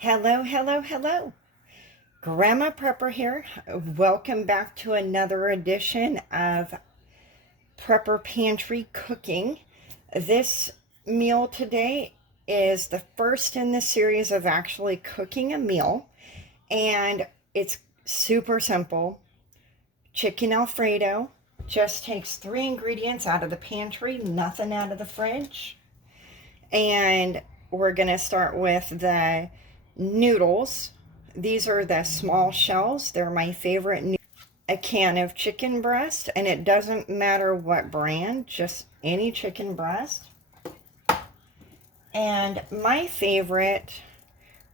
Hello, hello, hello. Grandma Prepper here. Welcome back to another edition of Prepper Pantry Cooking. This meal today is the first in the series of actually cooking a meal, and it's super simple. Chicken Alfredo just takes 3 ingredients out of the pantry, nothing out of the fridge. And we're going to start with the noodles. These are the small shells. They're my favorite. A can of chicken breast, and it doesn't matter what brand, just any chicken breast. And my favorite,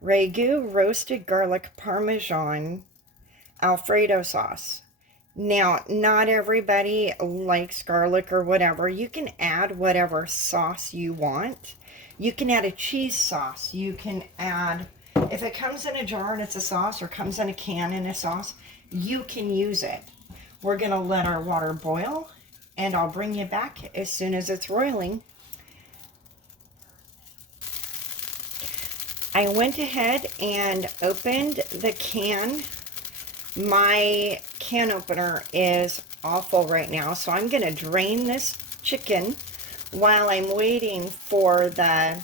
Ragu roasted garlic parmesan Alfredo sauce. Now, not everybody likes garlic or whatever. You can add whatever sauce you want. You can add a cheese sauce. You can add, if it comes in a jar and it's a sauce, or comes in a can and a sauce, you can use it. We're going to let our water boil, and I'll bring you back as soon as it's roiling. I went ahead and opened the can. My can opener is awful right now, so I'm going to drain this chicken while I'm waiting for the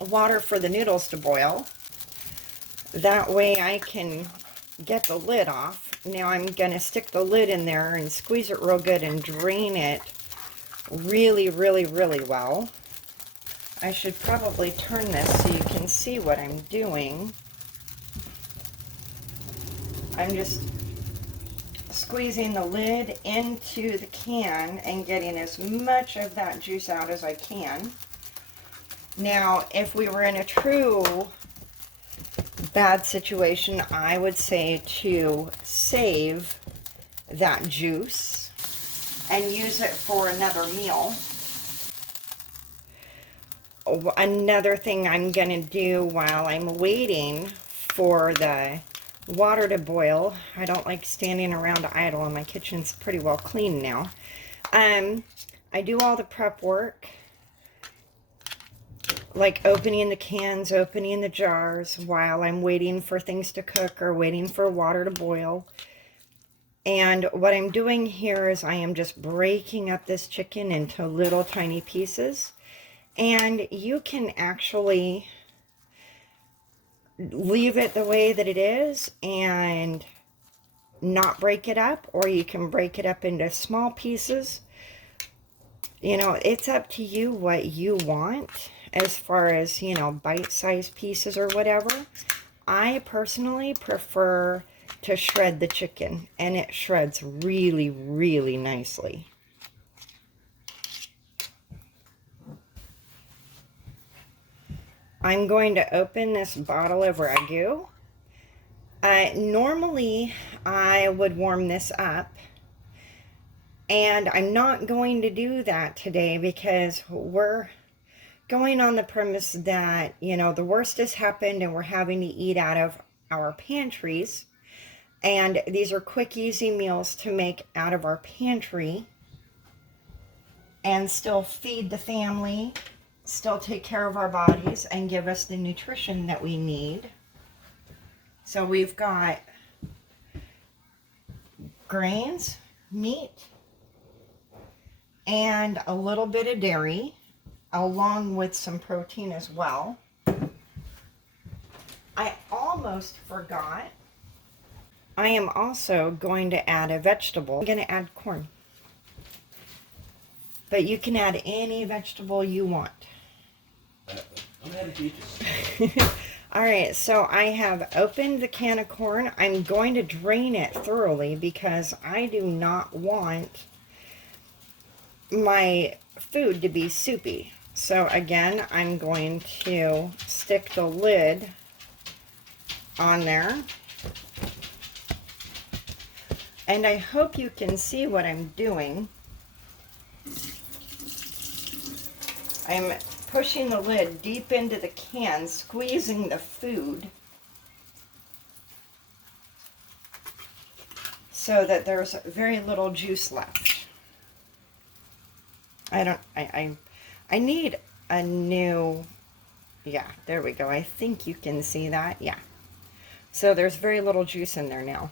water for the noodles to boil. That way I can get the lid off. Now I'm going to stick the lid in there and squeeze it real good and drain it really, really, really well. I should probably turn this so you can see what I'm doing. I'm just squeezing the lid into the can and getting as much of that juice out as I can. Now, if we were in a true bad situation, I would say to save that juice and use it for another meal. Another thing I'm going to do while I'm waiting for the water to boil, I don't like standing around idle, and my kitchen's pretty well clean now. I do all the prep work, like opening the cans, opening the jars, while I'm waiting for things to cook or waiting for water to boil. And what I'm doing here is I am just breaking up this chicken into little tiny pieces. And you can actually leave it the way that it is and not break it up, or you can break it up into small pieces. You know, it's up to you what you want as far as, you know, bite-sized pieces or whatever. I personally prefer to shred the chicken, and it shreds really, really nicely. I'm going to open this bottle of Ragu. Normally, I would warm this up, and I'm not going to do that today because we're going on the premise that, you know, the worst has happened and we're having to eat out of our pantries. And these are quick, easy meals to make out of our pantry and still feed the family, still take care of our bodies, and give us the nutrition that we need. So we've got grains, meat, and a little bit of dairy, along with some protein as well. I almost forgot. I am also going to add a vegetable. I'm going to add corn. But you can add any vegetable you want. I'm going to teach you. All right, so I have opened the can of corn. I'm going to drain it thoroughly because I do not want my food to be soupy. So again, I'm going to stick the lid on there. And I hope you can see what I'm doing. I'm pushing the lid deep into the can, squeezing the food so that there's very little juice left. I need a new Yeah, there we go. I think you can see that. Yeah. So there's very little juice in there now.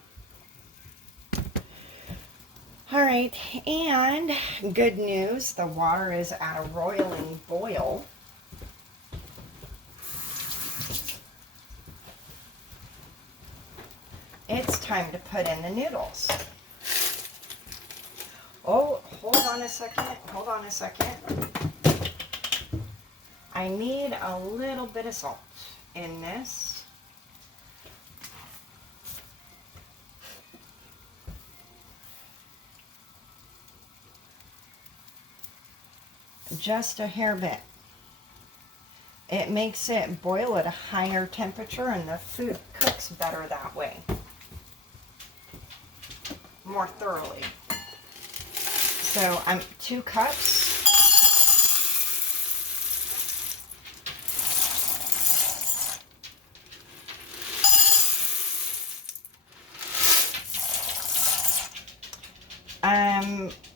All right, and good news, the water is at a roiling boil. It's time to put in the noodles. Oh, hold on a second. Hold on a second. I need a little bit of salt in this. Just a hair bit. It makes it boil at a higher temperature and the food cooks better that way. More thoroughly. So I'm 2 cups.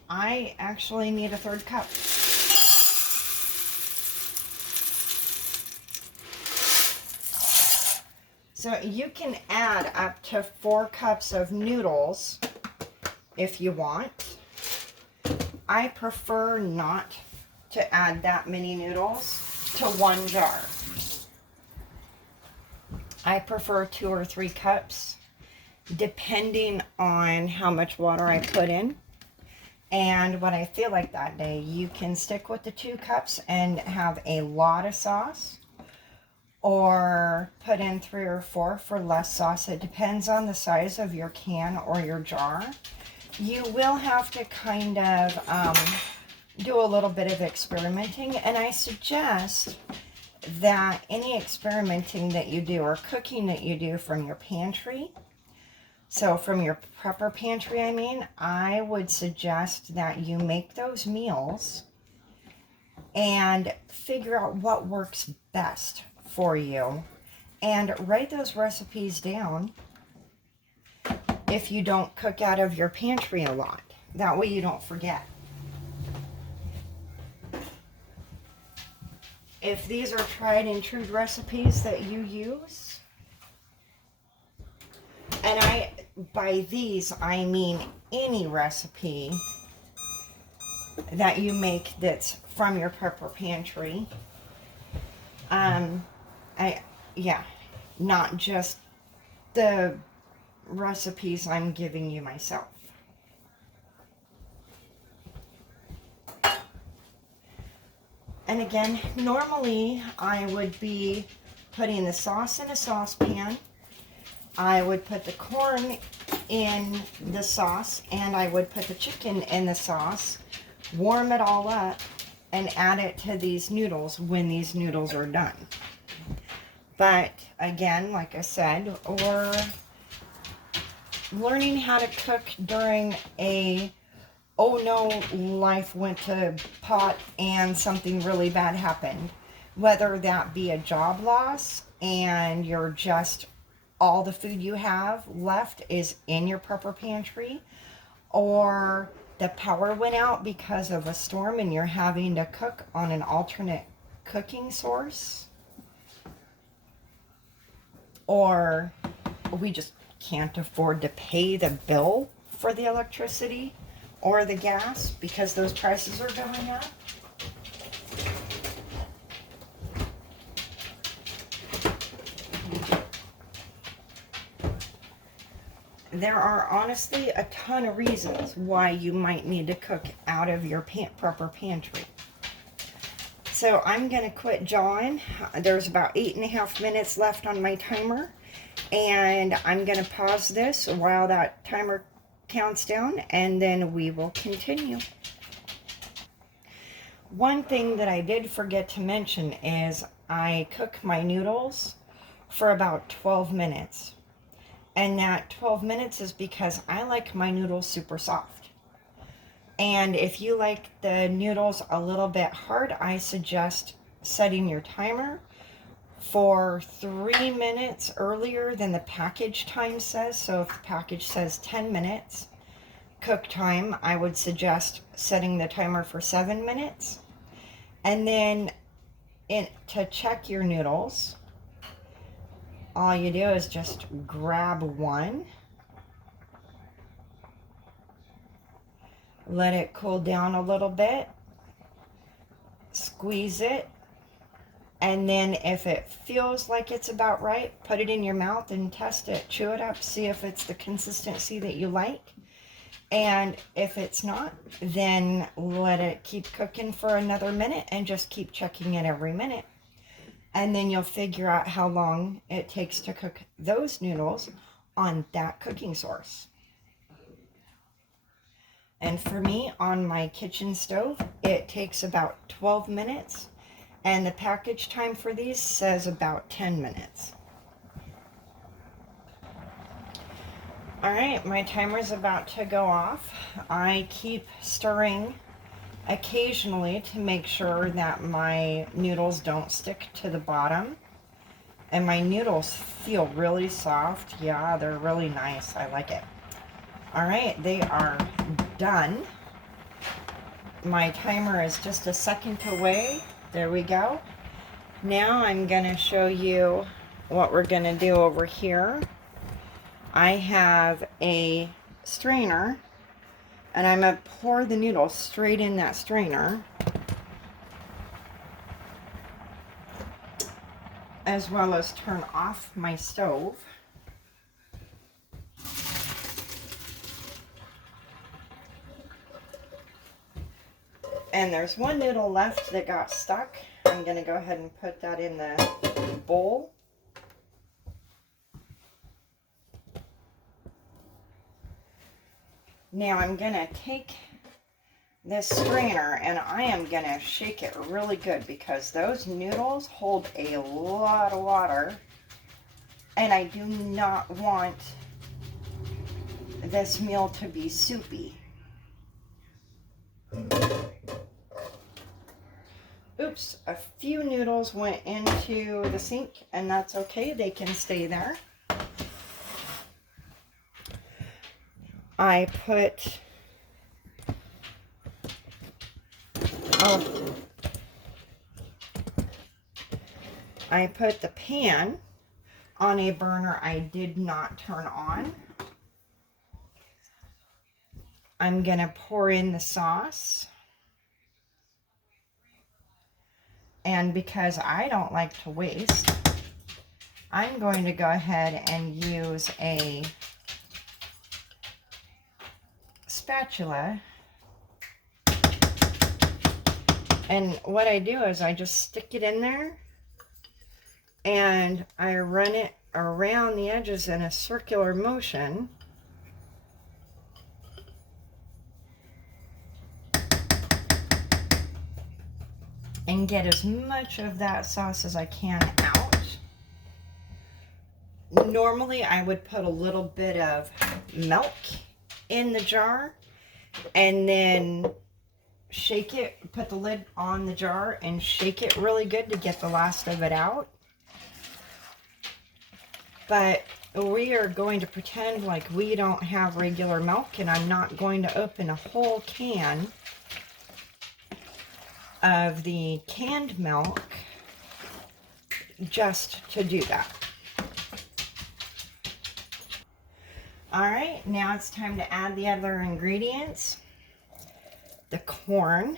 I actually need a 3rd cup. So you can add up to 4 cups of noodles if you want. I prefer not to add that many noodles to 1 jar. I prefer 2 or 3 cups, depending on how much water I put in and what I feel like that day. You can stick with the 2 cups and have a lot of sauce, or put in 3 or 4 for less sauce. It depends on the size of your can or your jar. You will have to kind of do a little bit of experimenting, and I suggest that any experimenting that you do or cooking that you do from your pantry, so from your prepper pantry, I would suggest that you make those meals and figure out what works best for you and write those recipes down if you don't cook out of your pantry a lot. That way you don't forget. If these are tried and true recipes that you use, and by these I mean any recipe that you make that's from your prepper pantry, not just the recipes I'm giving you myself. And again, normally I would be putting the sauce in a saucepan. I would put the corn in the sauce, and I would put the chicken in the sauce, warm it all up, and add it to these noodles when these noodles are done. But again, like I said, or learning how to cook during a oh no, life went to pot and something really bad happened. Whether that be a job loss and you're just, all the food you have left is in your prepper pantry, or the power went out because of a storm and you're having to cook on an alternate cooking source, or we just can't afford to pay the bill for the electricity or the gas because those prices are going up. There are honestly a ton of reasons why you might need to cook out of your prepper pantry. So I'm going to quit jawing. There's about 8.5 minutes left on my timer, and I'm going to pause this while that timer counts down, and then we will continue. One thing that I did forget to mention is I cook my noodles for about 12 minutes. And that 12 minutes is because I like my noodles super soft. And if you like the noodles a little bit hard, I suggest setting your timer for 3 minutes earlier than the package time says. So if the package says 10 minutes cook time, I would suggest setting the timer for 7 minutes. And then to check your noodles, all you do is just grab one, let it cool down a little bit, squeeze it, and then if it feels like it's about right, put it in your mouth and test it. Chew it up, see if it's the consistency that you like. And if it's not, then let it keep cooking for another minute and just keep checking it every minute. And then you'll figure out how long it takes to cook those noodles on that cooking source. And for me, on my kitchen stove, it takes about 12 minutes. And the package time for these says about 10 minutes. All right, my timer's about to go off. I keep stirring occasionally to make sure that my noodles don't stick to the bottom. And my noodles feel really soft. Yeah, they're really nice. I like it. All right, they are done. My timer is just a second away. There we go. Now I'm going to show you what we're going to do over here. I have a strainer, and I'm going to pour the noodles straight in that strainer, as well as turn off my stove. And there's one noodle left that got stuck. I'm going to go ahead and put that in the bowl. Now I'm going to take this strainer and I am going to shake it really good because those noodles hold a lot of water, and I do not want this meal to be soupy. Oops, a few noodles went into the sink, and that's okay. They can stay there. I put the pan on a burner I did not turn on. I'm going to pour in the sauce. And because I don't like to waste, I'm going to go ahead and use a spatula. And what I do is I just stick it in there and I run it around the edges in a circular motion. And get as much of that sauce as I can out. Normally I would put a little bit of milk in the jar and then shake it, put the lid on the jar and shake it really good to get the last of it out. But we are going to pretend like we don't have regular milk, and I'm not going to open a whole can of the canned milk just to do that. All right, now it's time to add the other ingredients. The corn,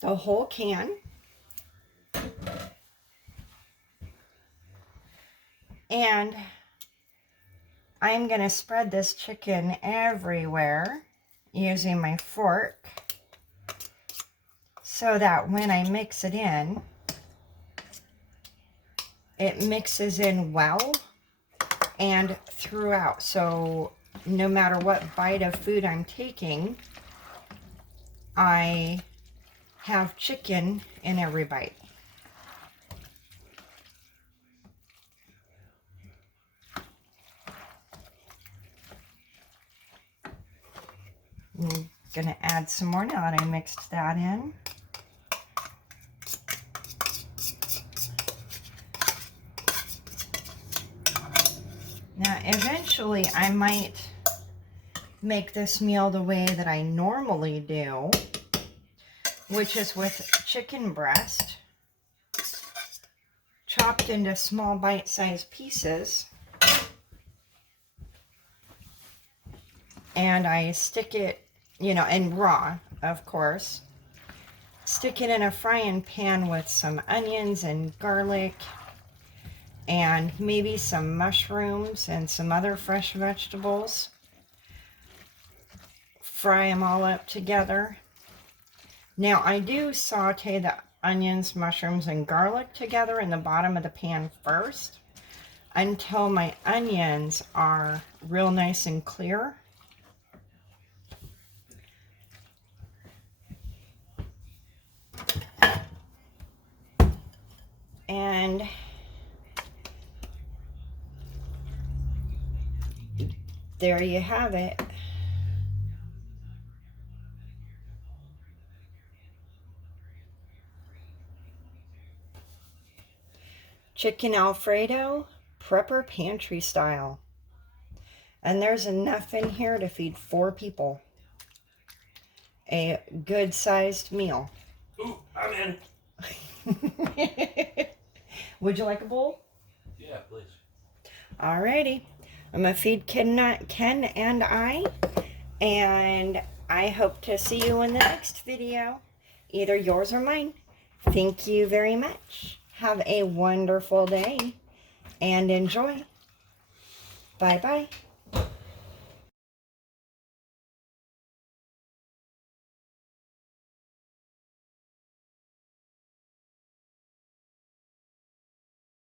the whole can, and I'm going to spread this chicken everywhere using my fork so that when I mix it in, it mixes in well and throughout. So no matter what bite of food I'm taking, I have chicken in every bite. I'm going to add some more now that I mixed that in. Now, eventually, I might make this meal the way that I normally do, which is with chicken breast, chopped into small bite-sized pieces. And I stick it, and raw, of course. Stick it in a frying pan with some onions and garlic and maybe some mushrooms and some other fresh vegetables. Fry them all up together. Now I do saute the onions, mushrooms, and garlic together in the bottom of the pan first until my onions are real nice and clear. And there you have it. Chicken Alfredo, Prepper Pantry style. And there's enough in here to feed 4 people. A good-sized meal. Ooh, I'm in. Would you like a bowl? Yeah, please. Alrighty. I'm going to feed Ken and I. And I hope to see you in the next video. Either yours or mine. Thank you very much. Have a wonderful day. And enjoy. Bye-bye.